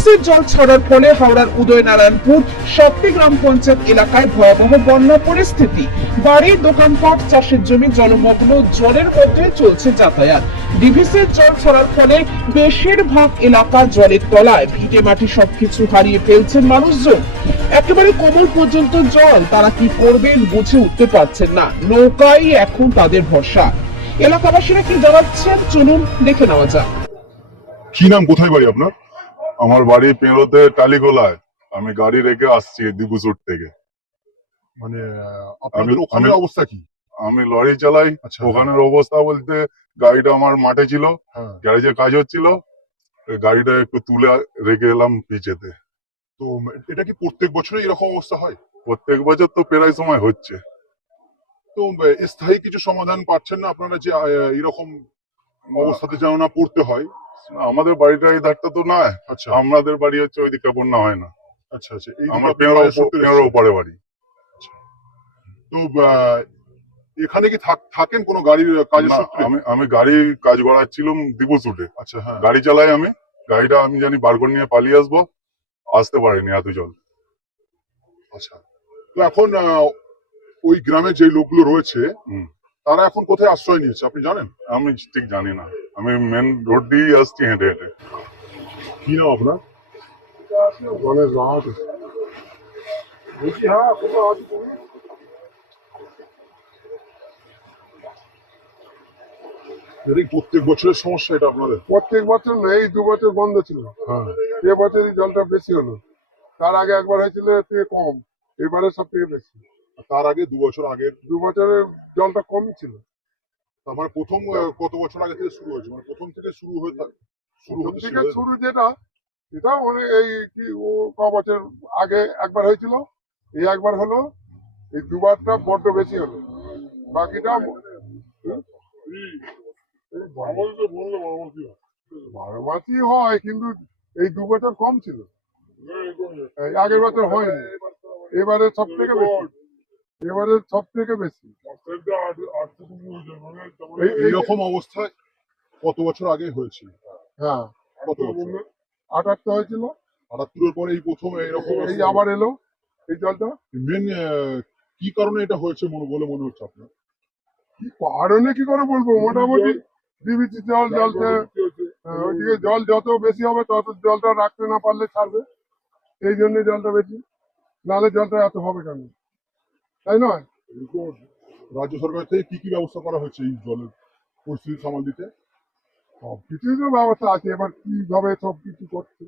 ডিভিসির জল ছড়ার ফলে হাওড়ার উদয়নারায়ণপুর শক্তি গ্রাম পঞ্চায়েত এলাকায় ভয়াবহ বন্যা পরিস্থিতি। বাড়ি, দোকানপাট, চাষের জমি জলমগ্ন, জলের মধ্যে চলছে যাতায়াত। ডিভিসির জল ছড়ার ফলে বেশিরভাগ এলাকা জলের তলায়, ভিটে মাটি সবকিছু হারিয়ে ফেলছেন মানুষজন। একেবারে কোমর পর্যন্ত জল, তারা কি করবেন বুঝে উঠতে পারছেন না। নৌকাই এখন তাদের ভরসা। এলাকাবাসীরা কি জানাচ্ছেন চলুন দেখে নেওয়া যাক। কি নাম, কোথায় বাড়ি আপনার? আমার বাড়ি পেরোতে টালিগোলায়। আমি গাড়ি রেখে আসছি দিবুসুর থেকে। মানে আপনাদের আমি- ওখানের অবস্থা কি? আমি লরি চালাই। আচ্ছা, ওখানের অবস্থা বলতে গাড়িটা আমার মাঠে ছিল, হ্যাঁ। গ্যারেজে কাজ হচ্ছিল, এই গাড়িটা একটু তুলে রেখে এলাম পিছেতে। তো এটা কি প্রত্যেক বছরই এরকম অবস্থা হয়? প্রত্যেক বছর তো প্রায় সময় হচ্ছে। তো স্থায়ী কিছু সমাধান পাচ্ছেন না আপনারা যে এরকম অবস্থাতে যেন না পড়তে হয়? আমাদের বাড়িটা এই ধারটা তো নয়, আচ্ছা আমাদের বাড়ি হচ্ছে ওই দিকটা বন্যা হয় না। আচ্ছা আচ্ছা, এই আমার দিকে পেঁড়ো ওপারে বাড়ি। তো এখানে কি থাকেন কোনো গাড়ির কাজের না, সূত্রে? আমি গাড়ি কাজ করাচ্ছিলাম দিবুসুটে। আচ্ছা, হ্যাঁ। গাড়ি চালাই আমি। গাড়িটা আমি জানি বার করে নিয়ে পালিয়ে আসবো, আসতে পারিনি এত জল। আচ্ছা, তো এখন ওই গ্রামে যে লোকগুলো রয়েছে হুম। তারা এখন কোথায় আশ্রয় নিয়েছে আপনি জানেন? আমি ঠিক জানি না, আমি মেন রোড দিয়ে আসছি হেঁটে হেঁটে। কি নাম আপনার? গণেশ মাহাতো বলছি, হ্যাঁ কোথাও আছি তুমি? এটা কি প্রত্যেক বছরের সমস্যা এটা আপনাদের? প্রত্যেক বছর না, এই 2 বছর বন্ধ ছিল। হ্যাঁ। এ বছরই জলটা বেশি হলো। তার আগে একবার হয়েছিল এর থেকে কম, এবারে সব থেকে বেশি। তার আগে 2 বছর আগের 2 বছরের জলটা কমই ছিল। তার মানে প্রথম কত বছর আগে থেকে শুরু হয়েছে? মানে প্রথম থেকে শুরু প্রথম হতে থেকে শুরু যেটা, এটা মানে এই কি ও ক বছর আগে একবার হয়েছিল, এই একবার হলো, এই দুবারটা বড্ড বেশি হলো। বাকিটা বারো মাসই হয়, কিন্তু এই 2 বছর কম ছিল, এই আগের বছর হয়নি। এবারে সব থেকে বেশি, এবারে সব থেকে বেশি। এইরকম অবস্থায় কত বছর আগে হয়েছিল? হ্যাঁ, কত বছর? 78 হয়েছিল, 78 পরে এই প্রথম এরকম এই আবার এলো এই জলটা। মেন কি কারণে এটা হয়েছে বলে মনে হচ্ছে আপনার? কি কারণে কি করে বলবো, মোটামুটি ডিবিসি জল জ্বলছে। ওইদিকে জল যত বেশি হবে তত জলটা রাখতে না পারলে ছাড়বে, এই জন্য জলটা বেশি, নাহলে জলটা এত হবে কেন, তাই নয়? রাজ্য সরকার থেকে কি কি ব্যবস্থা করা হয়েছে এই জলের পরিস্থিতি সামাল দিতে? সব কিছুই তো ব্যবস্থা আছে, এবার কিভাবে সব কিছু করছে